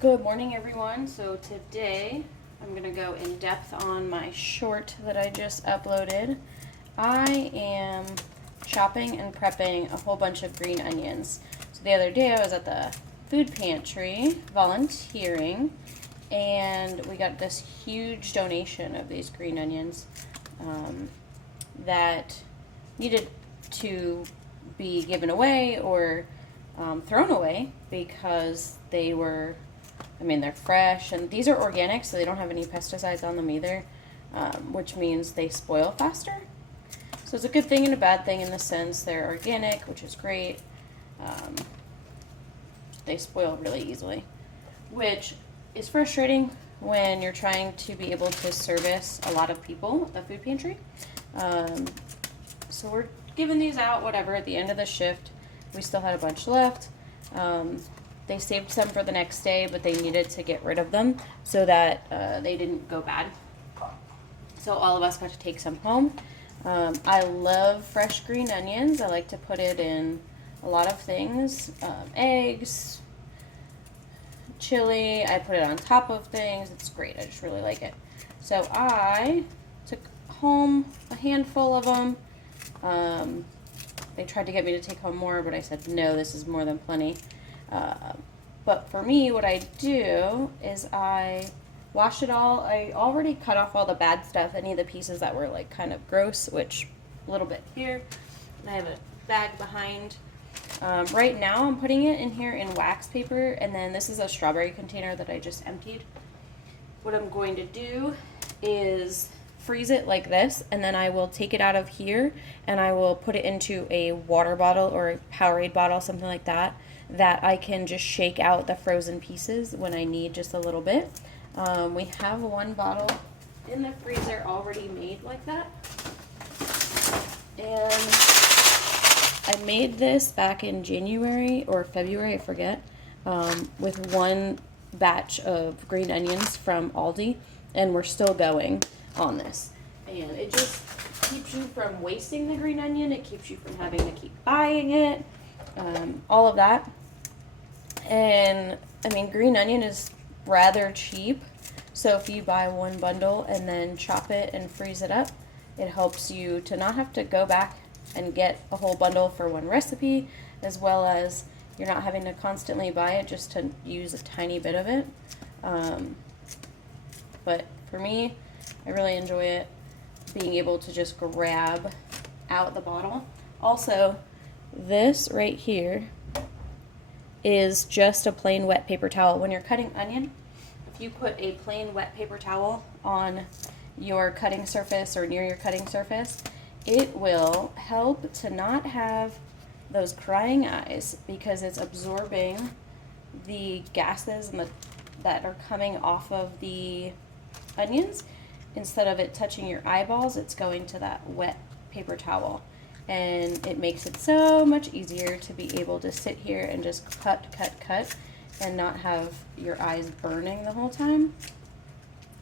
Good morning, everyone. So today I'm going to go in depth on my short that I just uploaded. I am chopping and prepping a whole bunch of green onions. So the other day I was at the food pantry volunteering, and we got this huge donation of these green onions that needed to be given away or thrown away because they're fresh, and these are organic, so they don't have any pesticides on them either, which means they spoil faster. So it's a good thing and a bad thing in the sense they're organic, which is great. They spoil really easily, which is frustrating when you're trying to be able to service a lot of people at the food pantry. So we're giving these out, whatever, at the end of the shift. We still had a bunch left. They saved some for the next day, but they needed to get rid of them so that they didn't go bad. So all of us got to take some home. I love fresh green onions. I like to put it in a lot of things. Eggs, chili. I put it on top of things. It's great. I just really like it. So I took home a handful of them. They tried to get me to take home more, but I said, no, this is more than plenty. But for me, what I do is I wash it all. I already cut off all the bad stuff, any of the pieces that were like kind of gross, which a little bit here. And I have a bag behind. Right now I'm putting it in here in wax paper, and then this is a strawberry container that I just emptied. What I'm going to do is freeze it like this, and then I will take it out of here and I will put it into a water bottle or a Powerade bottle, something like that, that I can just shake out the frozen pieces when I need just a little bit. We have one bottle in the freezer already made like that, and I made this back in January or February, I forget, with one batch of green onions from Aldi, and we're still going on this. And it just keeps you from wasting the green onion. It keeps you from having to keep buying it, all of that. And I mean, green onion is rather cheap, so if you buy one bundle and then chop it and freeze it up, it helps you to not have to go back and get a whole bundle for one recipe, as well as you're not having to constantly buy it just to use a tiny bit of it. But for me, I really enjoy it, being able to just grab out the bottle. Also, this right here is just a plain wet paper towel. When you're cutting onion, if you put a plain wet paper towel on your cutting surface or near your cutting surface, it will help to not have those crying eyes, because it's absorbing the gases and that are coming off of the onions. Instead of it touching your eyeballs, it's going to that wet paper towel, and it makes it so much easier to be able to sit here and just cut and not have your eyes burning the whole time.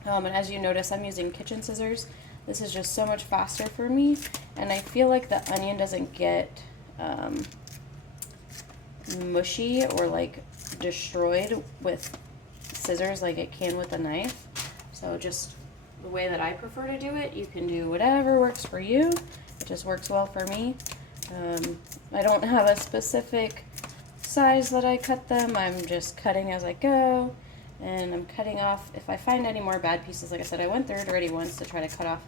And as you notice, I'm using kitchen scissors. This is just so much faster for me, and I feel like the onion doesn't get mushy or like destroyed with scissors like it can with a knife. So just the way that I prefer to do it. You can do whatever works for you. It just works well for me. I don't have a specific size that I cut them. I'm just cutting as I go, and I'm cutting off. If I find any more bad pieces, like I said, I went through it already once to try to cut off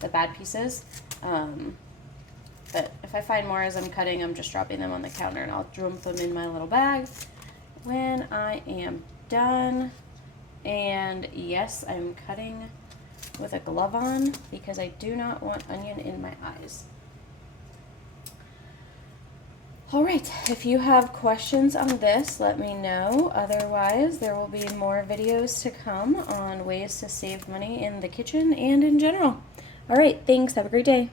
the bad pieces. But if I find more as I'm cutting, I'm just dropping them on the counter, and I'll dump them in my little bag when I am done. And yes, I'm cutting with a glove on because I do not want onion in my eyes. Alright, if you have questions on this, let me know. Otherwise, there will be more videos to come on ways to save money in the kitchen and in general. Alright, thanks. Have a great day.